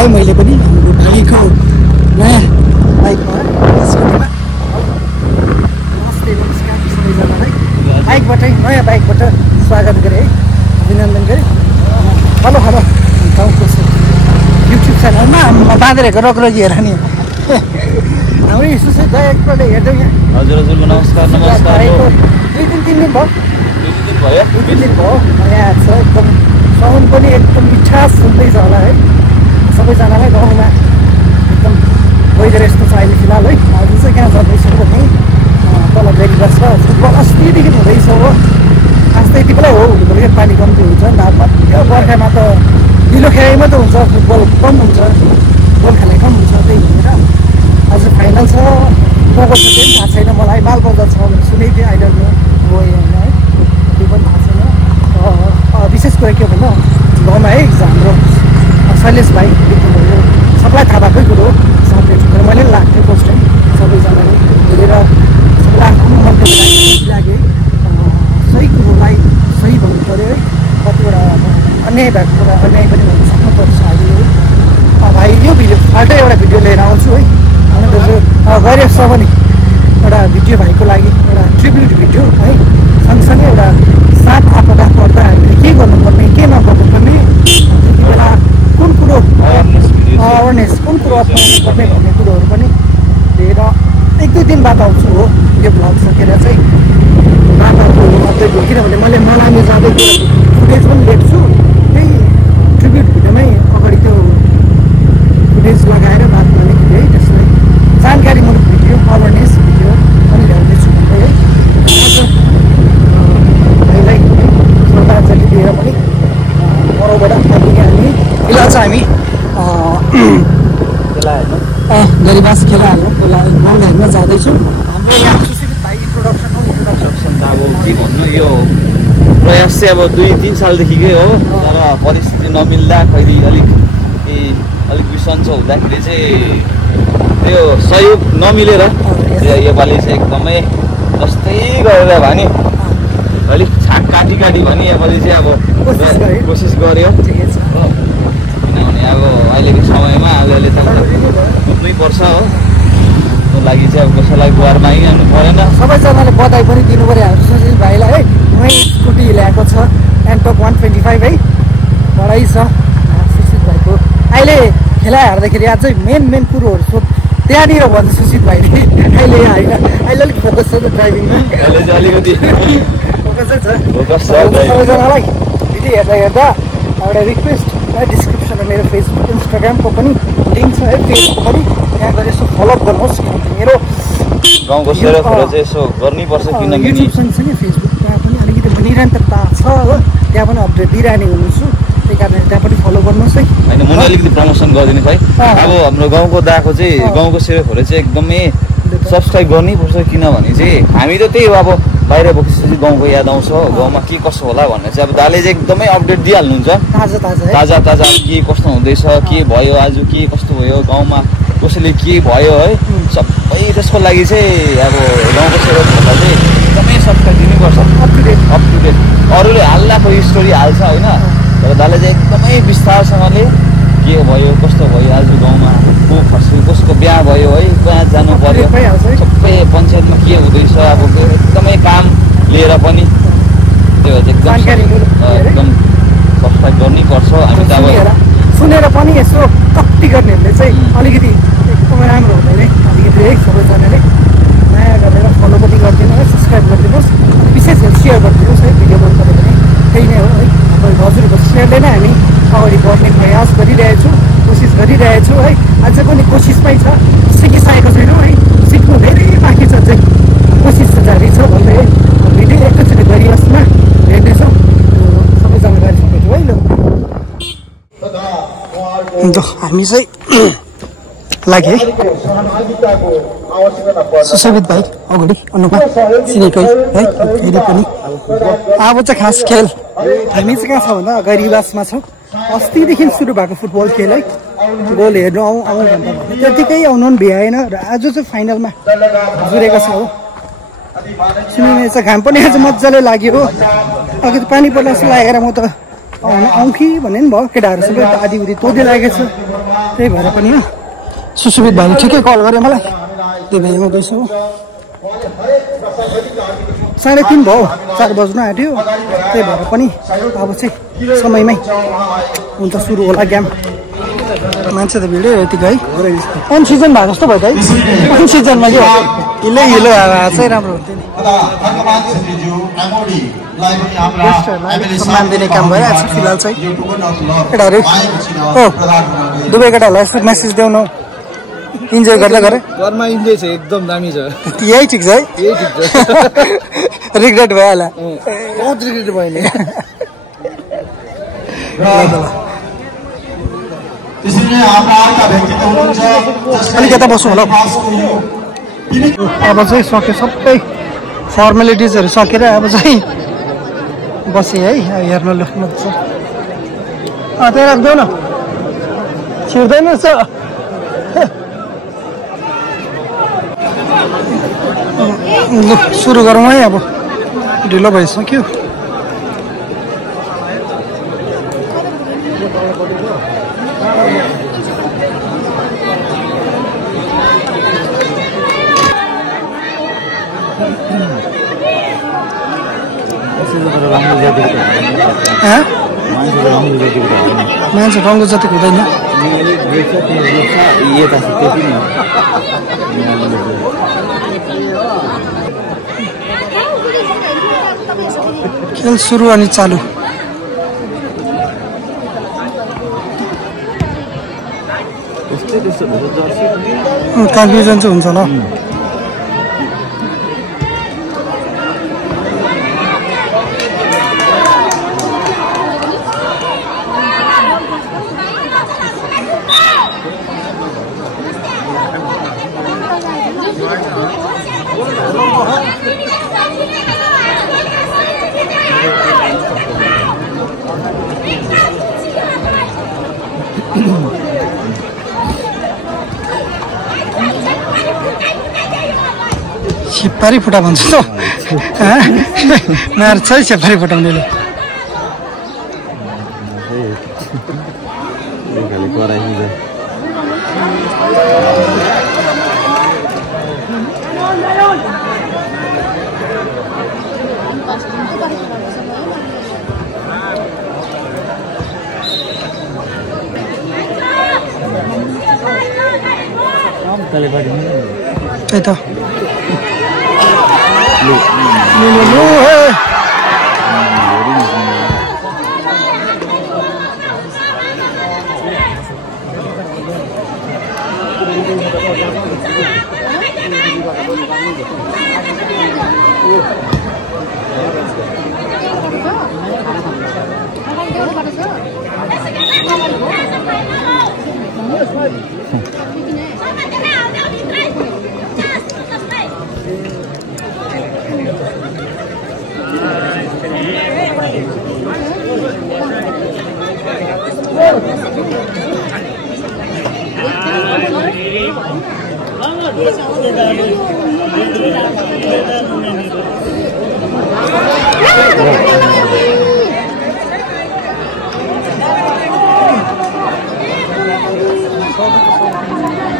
पाएँ मैले पनि हाम्रो भाइको नयाँ बाइकमा स्कुटीमा। नमस्ते नमस्कार सबैजनालाई बाइकबाटै नयाँ बाइकबाट स्वागत गरेँ है, अभिनन्दन गरेँ। हेलो हेलो गाउँको युट्युब च्यानलमा बाँदरहरूको रगरगी हेर नि हाम्रो सुशील दाइ एकपल्ट हेर्दै यहाँ। हजुर हजुर नमस्कार नमस्कार। 2-3 दिन भयो, 2 दिन भयो यहाँ छ। एकदम साउन्ड पनि एकदम मिठास सुन्दैछ होला है सबैजनालाई। गाउँमा एकदम वेदर यस्तो छ अहिले फिलहाल है। आज चाहिँ कहाँ जाँदैछु भने तल बेरिबस छ, फुटबल अस्तिदेखि हुँदैछ हो। आज त यति बेला हो हुनुपर्यो, पानी कम्ती हुन्छ नापमा। त्यो बर्खामा त ढिलो खेलाइ मात्रै हुन्छ, फुटबल कम हुन्छ, बल खेलाइ कम हुन्छ। त्यही भनेर आज फाइनल छ। को को छ त्यो पनि थाहा छैन मलाई। मालबजार छ भने सुनेको थिएँ, आइडल हो होइन है, त्यो पनि थाहा छैन। विशेष कुरा के भन्नु गाउँमा है हाम्रो शैलेश भाइ भयो, सबलाई थाहा भएकै कुरो हो। सबले ठुलो मैले पनि लाग्थेँ फर्स्ट टाइम, सबैजनाले हेरेर सबैलाई आफ्नो मनको लाग्यो। सही कुरोलाई सही भन्नु पऱ्यो है, कतिवटा अन्याय भएको कुरा अन्याय पनि भन्नु सक्नुपर्छ अहिले है। भाइ यो भिडियो फाल्टै एउटा भिडियो लिएर आउँछु है। गरेछ भने एउटा भिडियो भाइको लागि एउटा ट्रिब्युट भिडियो है, सँगसँगै एउटा साथ आपदा पर्दा हामीले के गर्नुपर्ने के नगर्नुपर्ने, त्यति बेला कुन कुरो अवेरनेस कुन कुरो अप्नाउनु पर्ने भन्ने कुरोहरू पनि लिएर 1-2 दिन बाद आउँछु हो। यो भ्लग सकेर चाहिँ बाबाको अपडेट हो, किनभने मैले मलामी जाँदैको फुटेज पनि लेख्छु। त्यही ट्रिब्युट भिडियोमै अगाडि त्यो फुटेज लगाएर बादमा लेख्छु है। त्यसलाई जानकारीमूलक भिडियो अवेरनेस भिडियो पनि ल्याउँदैछु भन्दै है। भाइलाई श्रद्धाञ्जली दिएर पनि मरौबाट आइपुग्यो हामी। फिलहाल चाहिँ हामी गरिबास खेला हाल्नु ग्राउन्ड हेर्न जाँदैछौँ। हाम्रो यहाँ सुशील भाइ इन्ट्रोडक्सन हो। इन्ट्रोडक्सन त अब के भन्नु, यो प्रयास चाहिँ अब 2-3 सालदेखिकै हो। तर परिस्थिति नमिल्दा कहिले अलिक बिसन्चो हुँदाखेरि चाहिँ त्यो सहयोग नमिलेर योपालि चाहिँ एकदमै जस्तै गरेर भने अलिक छाक काटी भने योपालि चाहिँ अब कोसिस गऱ्यो। किनभने अब अहिलेको समयमा अलिअलि त बुझ्नै पर्छ हो। त्यो लागि चाहिँ अब कसैलाई गुहार मागिहाल्नु परेन। सबैजनाले बधाई पनि दिनु पऱ्यो हाम्रो सुशील भाइलाई है। नयाँ स्कुटी ल्याएको छ, एन्टोक 125 है, बढाइ छ सुशील भाइको। अहिले खेला हेर्दाखेरि अझै मेन कुरोहरू त्यहाँनिर भन्छ सुशील भाइले। अहिले होइन, अहिले अलिक फोकस छ ड्राइभिङमा, अहिले चाहिँ अलिकति फोकसै छ। सबैजनालाई भिडियो हेर्दा एउटा रिक्वेस्ट है, डिस्क्रिप्सनमा मेरो फेसबुक इन्स्टाग्रामको पनि लिङ्क छ है, पेजको पनि त्यहाँ गएर यसो फलोअप गर्नुहोस्। किनभने मेरो गाउँको सेरोफेरो चाहिँ यसो गर्नैपर्छ, किनकि युट्युब सँगसँगै फेसबुकमा पनि अलिकति निरन्तरता छ हो। त्यहाँ पनि अपडेट दिइरहने हुन्छु, त्यही कारणले त्यहाँ पनि फलो गर्नुहोस् है। होइन मुनि अलिकति प्रमोसन गरिदिनुहोस् है। अब हाम्रो गाउँको दाको चाहिँ गाउँको सेरोफेरो चाहिँ एकदमै सब्सक्राइब गर्नैपर्छ। किनभने चाहिँ हामी त त्यही हो, अब बाहिर बसेपछि गाउँको याद आउँछ, गाउँमा के कसो होला भन्ने चाहिँ अब दाले चाहिँ एकदमै अपडेट दिइहाल्नुहुन्छ। ताजा के कस्तो हुँदैछ, के भयो आज, के कस्तो भयो गाउँमा, कसैले के भयो है, सबै त्यसको लागि चाहिँ अब गाउँको सेरोफेरोलाई चाहिँ एकदमै सब्सक्राइब दिनुपर्छ। अप टु डेट अरूले हाल्लाको स्टोरी हाल्छ होइन, तर दाले चाहिँ एकदमै विस्तारसँगले के भयो कस्तो भयो, आज गाउँमा को खस्यो, कसको बिहा भयो है, कहाँ जानु पर्यो, सबै पञ्चायतमा के हुँदैछ, अब एकदमै काम लिएर पनि त्यो एकदम सब्सक्राइब गर्नैपर्छ। हामी त अब सुनेर पनि यसो कति गर्नेहरूले चाहिँ अलिकति एकदमै राम्रो हुँदैन है। अलिकति है सबैजनाले माया गरेर फलो पनि गरिदिनु है, सब्सक्राइब गरिदिनुहोस्, विशेष गरी सेयर गरिदिनुहोस् है। भिडियो मन पऱ्यो भने त्यही नै हो है। हजुरको सेयरले नै हामी अगाडि बढ्ने प्रयास गरिरहेछु, कोसिस गरिरहेछु है। अझ पनि कोसिसमै छ, सिकिसकेको छैनौँ है, सिक्नु धेरै बाँकी छ चाहिँ, कोसिस त जारी छ भन्दै है। भिडियो एकैचोटि गरियोस् हेर्दैछौँ, सबै जानकारी सकेको है। ल हामी चाहिँ लाग्यो है सुशोभित भाइ अगाडि अनुपमा चिनेकै है। फेरि पनि अब चाहिँ खास खेल हामी चाहिँ कहाँ छ भन्दा गरिबासमा छौँ। अस्तिदेखि सुरु भएको फुटबल खेल है। गोल हेर्नु आउँ भन्दा त्यतिकै आउनु पनि भ्याएन र आज चाहिँ फाइनलमा जुरेको छ हो। सुनिने चाहिँ घाम पनि आज मजाले लाग्यो हो। अलिकति पानी पर्ला जस्तो लागेर म त आउँ कि भन्ने नि भयो। केटाहरू सबै आधी उधी तोदी लागेको छ, त्यही भएर पनि सुसुमित भाइले ठिकै कल गरे मलाई त्यही भएर आउँदैछु 3:30 भयो 4 बज्न आँट्यो त्यही भएर पनि अब चाहिँ समयमै हुन्छ सुरु होला गेम मान्छे त भिडै यतिकै अन सिजन भएको जस्तो भयो त है अन सिजनमा के हिलो हिलो हावा चाहिँ राम्रो हुन्थ्यो नि सम्मान दिने काम भइरहेको छ फिलहाल चाहिँ केटाहरू हो दुवै केटाहरूलाई यस्तो मेसेज देऊ न इन्जोय गर्दा गरे घरमा इन्जोय छ एकदम दामी छ यही ठिक छ है यही ठिक छ रिग्रेट भयो होला बहुत रिग्रेट भयो नि अलिक यता बस्नु होला अब चाहिँ सक्यो सबै फर्मेलिटिजहरू सकेर अब चाहिँ बसेँ है हेर्नु लेख्नु छ त्यही राख्देऊ न छिर्दैन छ ल सुरु गरौँ है अब ढिलो भइसक्यो मान्छे रङ्गो जतिको हुँदैन खेल सुरु अनि चालु कन्फ्युजन चाहिँ हुन्छ होला छिप्पारी फुटा भन्छ त मार्छ है छिप्पारी फुटाउनेले त्यही त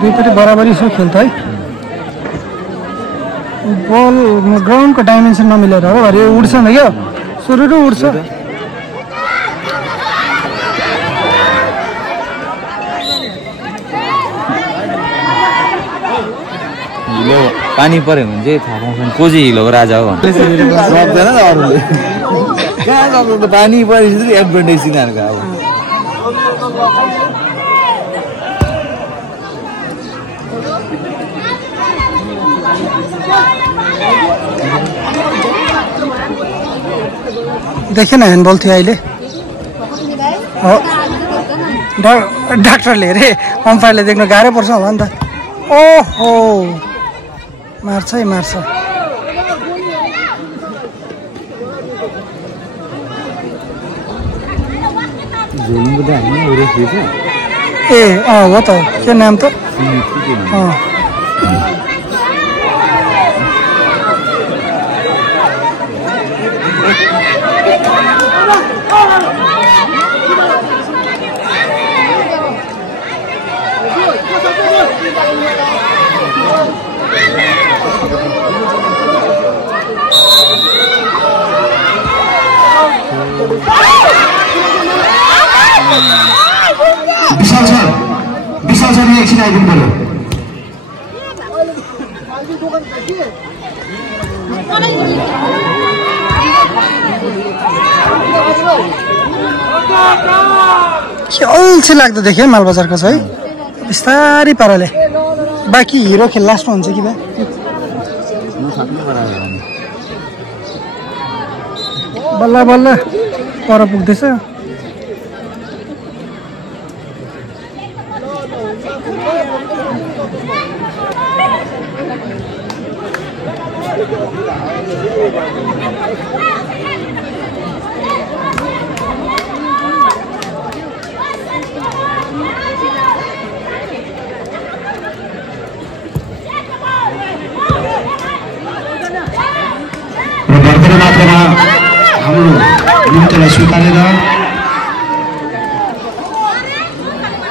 दुईपट्टि बराबरी छ खेल त है बल ग्राउन्डको डाइमेन्सन नमिलेर हो अरे उड्छ नि क्या सुरु उड्छ हिलो पानी पर्यो भने चाहिँ थाहा पाउँछन् को चाहिँ हिलोको राजा हो सक्दैन त अरूले कहाँ सक्छ त पानी परेपछि एडभान्टेज यिनीहरूको अब देखेन ह्यान्डबल थियो अहिले डाक्टरले हेरे अम्पायरले देख्न गाह्रो पर्छ होला नि त ओहो मार्छ है मार्छ ए हो त के नाम त विशाल सर एकछिन आइदिनु पर्यो। के अल्छी लाग्दो देखेँ मालबजारको चाहिँ बिस्तारै पाराले। बाँकी हिरो खेल लास्टमा हुन्छ कि बा बल्ल बल्ल पर पुग्दैछ। मात्रामा हाम्रो निम्तिलाई स्वीकारेर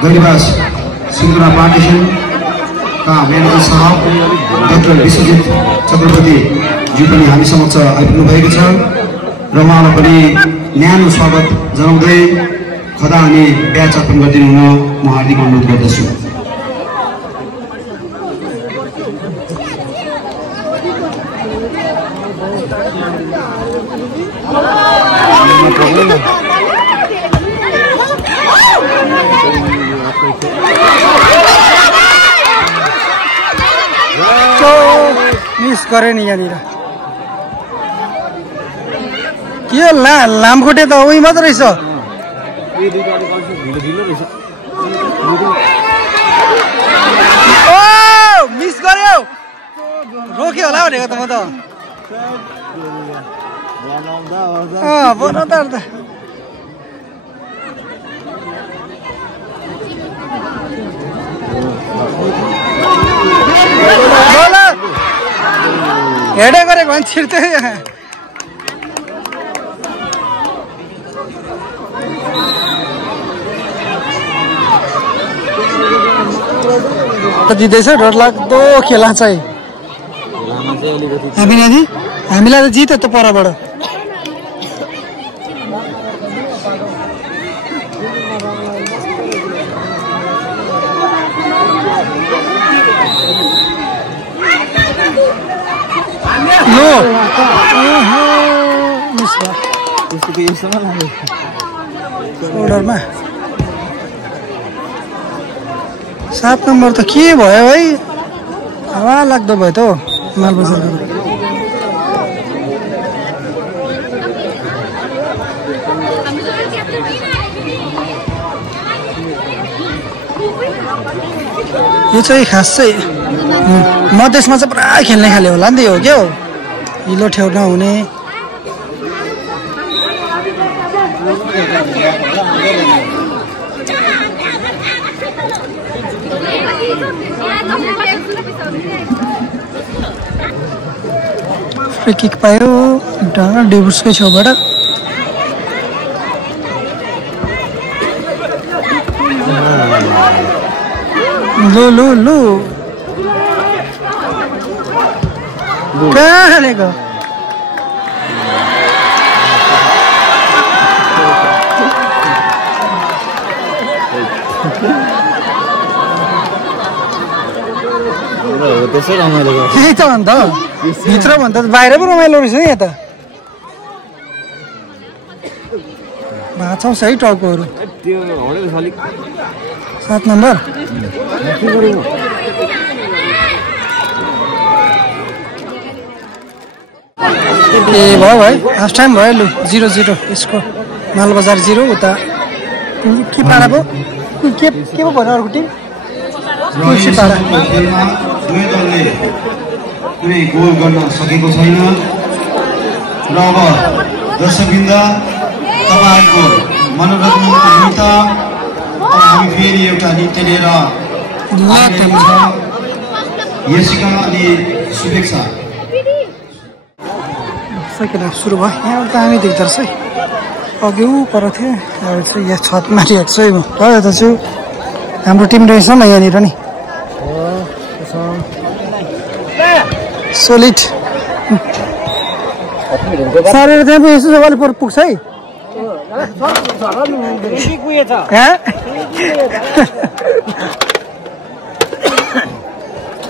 गैरिबास सिन्धुरा पार्टिसनका मेयर साहब डाक्टर विश्वजित चक्रवर्तीज्यू पनि हामी समक्ष आइपुग्नु भएको छ र उहाँलाई पनि न्यानो स्वागत जनाउँदै खदा अनि ब्याज अर्पण गरिदिनु हुन म हार्दिक अनुरोध गर्दछु। मिस गरे नि यहाँनिर के लामखुट्टे त उही मात्र रहेछ। ओ मिस गर्यो रोक्यो होला भनेको त म त बनाउँदा हेडे गरेको भने छिर्दै जित्दैछ। डरलाग्दो खेला चाहिँ हामीलाई त जित्यो त परबाट। ओडरमा 7 नम्बर त के भयो है हावा लाग्दो भयो त मालबजार। यो चाहिँ खास चाहिँ मधेसमा चाहिँ पुरा खेल्ने खाले होला नि त हो क्या हो हिलो ठेउ नहुने। फ्री किक पायो डेभुसकै छेउबाट। लो लो लो कहाँ हालेको त्यही त अन्त भित्र भन्दा बाहिर पो रमाइलो रहेछ यहाँ त। भाँच्छौ है टाउकोहरू 7 नम्बर ए भयो है हाफ टाइम भयो। लु 0-0 यसको मालबजार 0 उता के पारा पो के पो भन्यो अर्को टिम पारा। दुवै दलले कुनै गोल गर्न सकेको छैन र अब दर्शकवृन्द तपाईँहरूको मनोरञ्जनको निमित्त हामी फेरि एउटा नृत्य लिएर यसिका अनि शुभेच्छा सकेर सुरु भयो। यहाँबाट त हामी देख्दो रहेछ है अघि ऊ पर थियो यहाँबाट चाहिँ यहाँ छतमाथि हेर्छु है म त छु हाम्रो टिम रहेछ म यहाँनिर नि सोलिड सारेर त्यहाँ पनि यसो जग्गाले पुग्छ है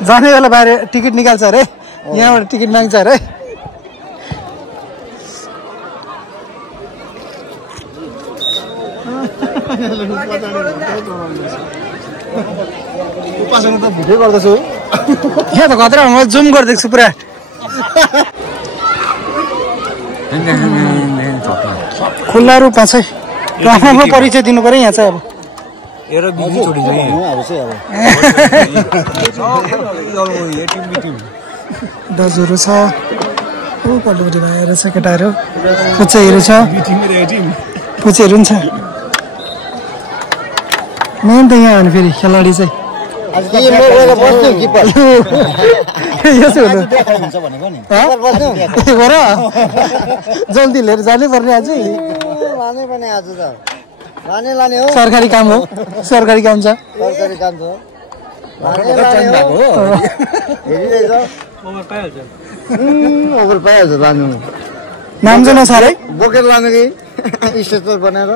जाने बेला बाहिर टिकट निकाल्छ अरे यहाँबाट टिकट माग्छ अरे उपासना त भिडियो गर्दैछु यहाँ त खतरा म जुम गरिदिएको छु पुरा खुल्ला रूपमा चाहिँ आफ्नो परिचय दिनु पर्यो यहाँ चाहिँ अब एउटा बिजी छोडिन्छ दाजुहरू छ पल्लोपट्टि भाइहरू छ केटाहरू पुच्चैहरू छ पुच्चैहरू पनि छ मेन त यहाँ हो नि फेरि खेलाडी चाहिँ जल्दी लिएर जानै पर्ने आज सरकारी काम हो सरकारी काम छ नाम चाहिँ नसाह्रै बोकेर लानु कि स्टेचर बनाएर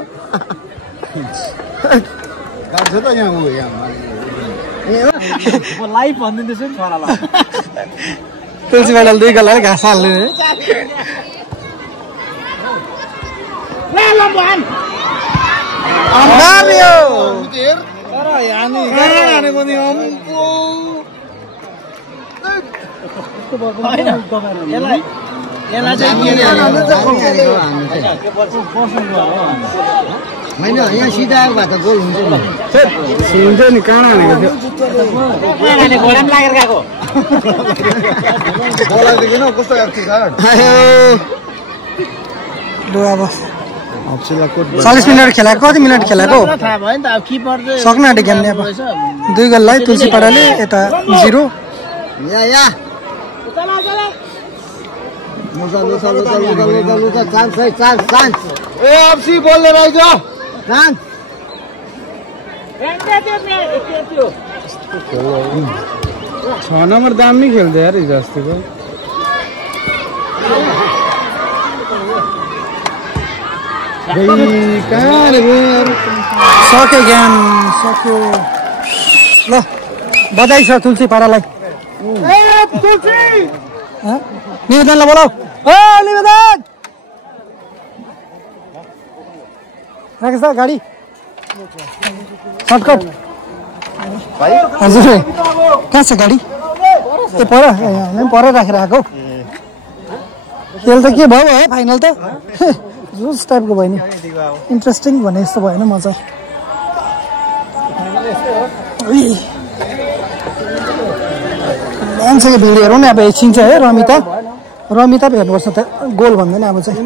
तुलसी मेडल 2 गल्ला घाँस हाल्ने होइन यहाँ सिधा आएको भए त गोल हुन्छ नि कहाँ हानेको थियो कस्तो लु अब 40 मिनट खेलाएको कति मिनट खेलाएको सक्नु आँट्यो खेल्ने अब 2 गोललाई तुलसी पाडाले यता 0 बोल्ने रहेछ 6 नम्बर दामी खेल्दै यार हिजो अस्तिको सक्यो ज्ञान सक्यो ल बधाई छ तुलसी पाडालाई निवेदनलाई बोलाऊ निवेदन राखेछ गाडी सर्टकट हजुर कहाँ छ गाडी ए पर पर राखेर आएको खेल त के भयो है फाइनल त जुस टाइपको भयो नि इन्ट्रेस्टिङ भने जस्तो भएन मजा मान्छेको भिडियोहरू नि अब एकछिन चाहिँ है रमिता पो हेर्नुपर्छ त गोल भन्दैन अब चाहिँ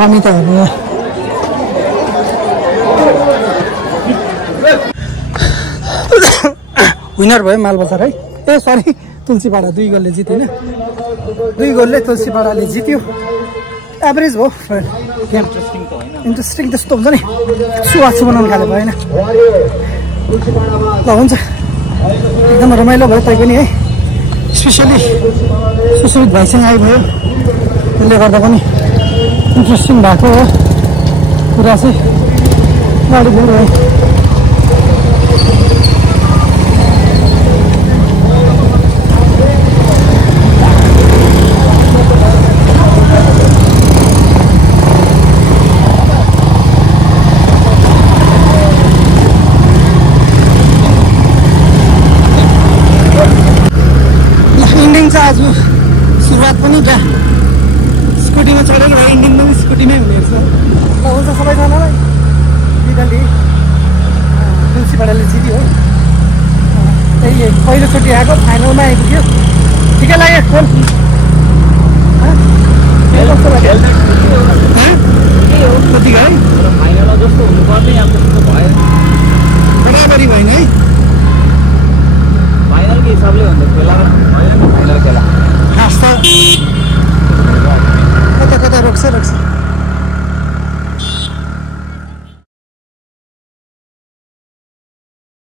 रमिता हेर्नु विनर भयो मालबजार है ए सरी तुलसीपाडा 2 गोलले जित्यो होइन 2 गोलले तुलसीपाडाले जित्यो एभरेज भयो इन्ट्रेस्टिङ त्यस्तो हुन्छ नि सुवासु बनाउनु खाले भएन ल हुन्छ एकदम रमाइलो भयो तै पनि है स्पेसली सुश्रित भाइसँग आइभयो त्यसले गर्दा पनि इन्ट्रेस्टिङ भएको हो कुरा चाहिँ गाडी भयो आज सुरुवात पनि क्या स्कुटीमा चढेको भए इन्डिङ पनि स्कुटीमै हुने रहेछ ल हुन्छ सबैजनालाई बिदाली तुलसीपाडाले जित्यो हो त्यही पहिलोचोटि आएको फाइनलमा आइपुग्यो ठिकै लाग्यो कस्तो लाग्यो